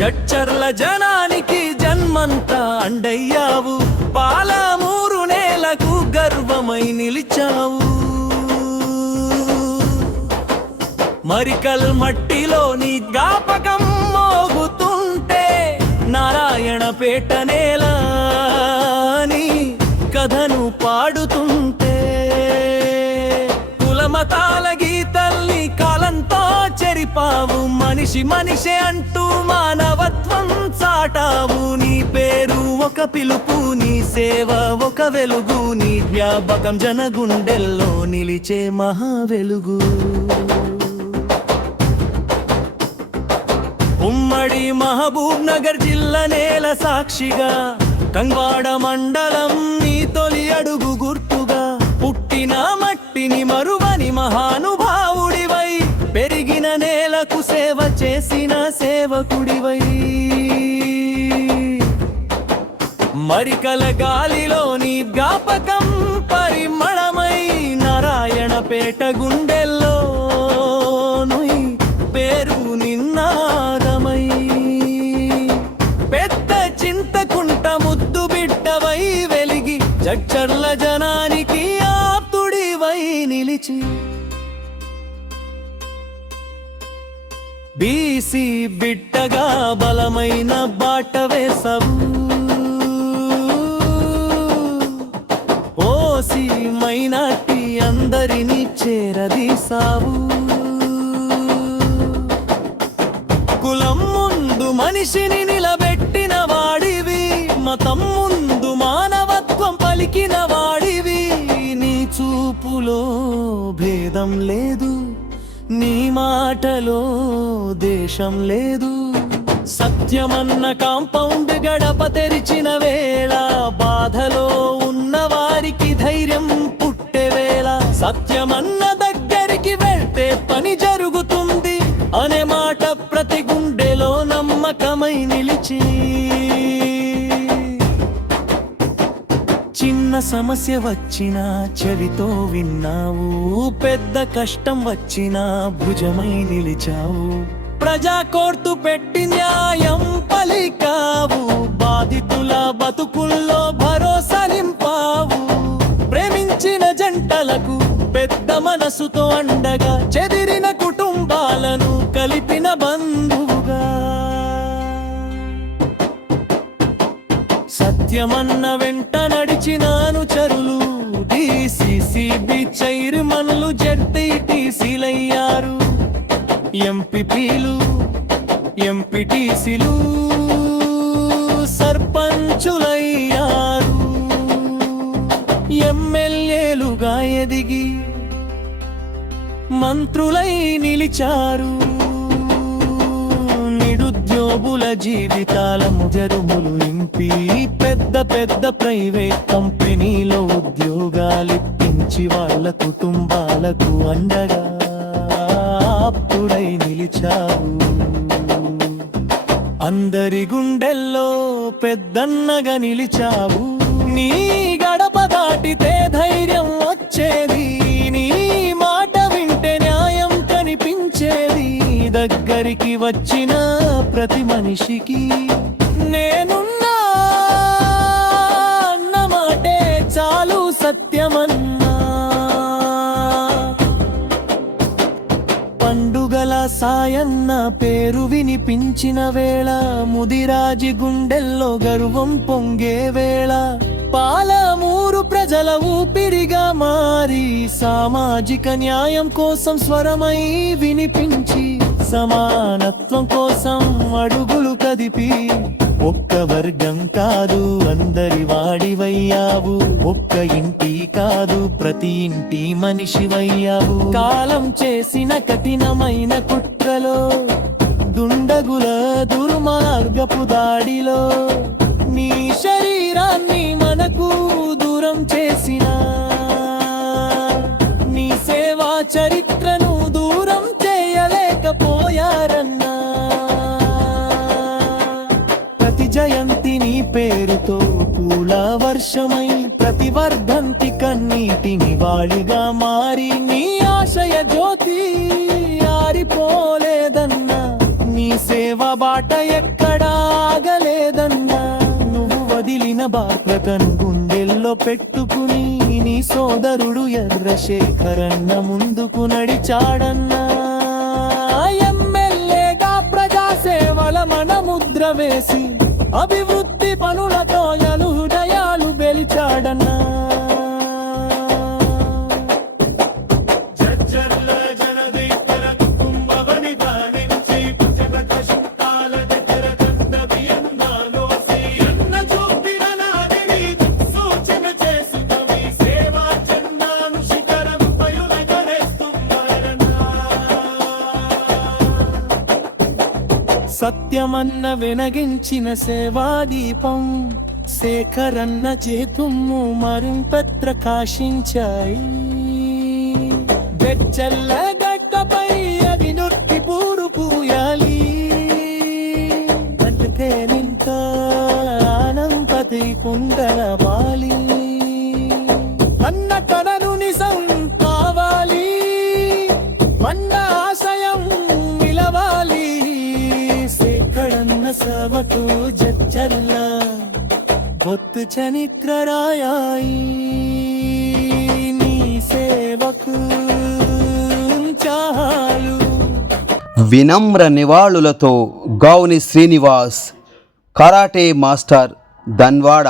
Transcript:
జడ్చర్ల జనానికి జన్మంతా అండయ్యావు, పాలమూరు నేలకు గర్వమై నిలిచావు. మరికల్ మట్టిలోని జ్ఞాపకం మోగుతుంటే నారాయణపేట నేల అని కథను పాడుతుంటే, కులమతాల గీతల్ని కాలంతో చెరిపావు, మనిషి మనిషే అంటూ మానవత్వం చాటావు. నీ పేరు ఒక పిలుపు, నీ సేవ ఒక వెలుగు, నీ జ్ఞాపకం జనగుండెల్లో నిలిచే మహా వెలుగు. ఉమ్మడి మహబూబ్ నగర్ జిల్లా నేల సాక్షిగా, కంగ్వాడ మండలం నీ తొలి అడుగు గుర్తుగా, పుట్టిన మట్టిని మరువని మహానుభావుడివై, పెరిగిన నేలకు సేవ చేసిన సేవకుడివై, మరికల గాలిలోని జ్ఞాపకం పరిమళమై, నారాయణపేట గుండెల్లో పేరు నిన్నాదమై, పెద్ద చింతకుంట ముద్దు బిడ్డవై వెలిగి, జడ్చర్ల జనానికి ఆప్తుడివై నిలిచి, బీసీ బిడ్డగా బలమైన బాట వేసవు, ఓసీ మైనార్టీ అందరినీ చేరదీసావు. కులం ముందు మనిషిని నిలబెట్టిన వాడివి, మతం ముందు మానవత్వం పలికిన వాడివి. నీ చూపులో భేదం లేదు, నీ మాటలో దేశం లేదు. సత్యమన్న కాంపౌండ్ గడప తెరిచిన వేళ, బాధలో ఉన్న వారికి ధైర్యం పుట్టే వేళ, సత్యమన్న దగ్గరికి వెళ్తే పని జరుగుతుంది అనే మాట ప్రతి గుండెలో నమ్మకమై నిలిచి, చిన్న సమస్య వచ్చినా చెవితో విన్నావు, పెద్ద కష్టం వచ్చినా భుజమై నిలిచావు. ప్రజా కోర్టు పెట్టి న్యాయం పలికావు, బాధితుల బతుకుల్లో భరోసా నింపావు. ప్రేమించిన జంటలకు పెద్ద మనసుతో అండగా, చెదిరిన కుటుంబాలను కలిపిన బంధువుగా, సత్యమన్న వెంట నడిచినాను చరులు, DCCB చైర్మన్లు జెడ్పీటీసీలయ్యారు, ఎంపీపీలు ఎంపీటీసీలు సర్పంచులయ్యారు, ఎమ్మెల్యేలుగా ఎదిగి మంత్రులై నిలిచారు. నిరుద్యోగుల జీవితాల ముజరుములు నింపి, పెద్ద పెద్ద ప్రైవేట్ కంపెనీలో ఉద్యోగాలిప్పించి వాళ్ళ కుటుంబాలకు అండగా ఆప్తుడై నిలిచావు. అందరి గుండెల్లో పెద్దన్నగా నిలిచావు. నీ గడప దాటితే ధైర్యం వచ్చేది, నీ మాట వింటే న్యాయం కనిపించేది. దగ్గరికి వచ్చిన ప్రతి మనిషికి నేనున్నా అన్న మాటే చాలు సత్యమన్నా. పండుగల సాయన్న పేరు వినిపించిన వేళ, ముదిరాజి గుండెల్లో గర్వం పొంగే వేళ, పాలమూరు ప్రజల ఊపిరిగా మారి, సామాజిక న్యాయం కోసం స్వరమై వినిపించి, సమానత్వం కోసం అడుగులు కదిపి, ఒక్క వర్గం కాదు అందరి వాడివయ్యావు, ఒక్క ఇంటి కాదు ప్రతి ఇంటి మనిషివయ్యావు. కాలం చేసిన కఠినమైన కుట్రలో, దుండగుల దుర్మార్గపు దాడిలో, నీ శరీరాన్ని మనకు దూరం చేసిన, నీ సేవా చరిత్రను దూరం చేయలేకపోయారన్నా. ప్రతి జయంతి నీ పేరుతో పూల వర్షమై, ప్రతి వర్ధంతి కన్నీటి నివాళిగా మారి, నీ ఆశయ జ్యోతి ఆరిపోలేదన్నా. నీ సేవ సేవ బాట ఎక్కడా ఆగలేదన్నా నువ్వు వదిలిన బాధ్యతను గుండెల్లో పెట్టుకుని నీ సోదరుడు ఎర్రశేఖరన్న ముందుకు నడిచాడన్నా ఎమ్మెల్యేగా ప్రజాసేవల మన ముద్ర వేసి అభివృద్ధి పనులతో హృదయాలు గెలిచాడన్నా సత్యమన్న వెనగించిన సేవాదీపం శేఖరన్న చేతుమ్ము మరింత ప్రకాశించాయి బెచ్చల్ల గడ్డపై అది నొట్టి పూరు పూయాలి బతుకే నింకా ఆనందతి కుండల బాలి అన్న కనను నిజం కావాలి అన్న ఆశయం నిలవాలి శేఖరన్న సవకు జచ్చల్ల బొత్తు చరిత్ర రాయాయి నీ సేవకు చాలు. వినమ్ర నివాళులతో గౌని శ్రీనివాస్, కరాటే మాస్టర్, ధన్వాడ.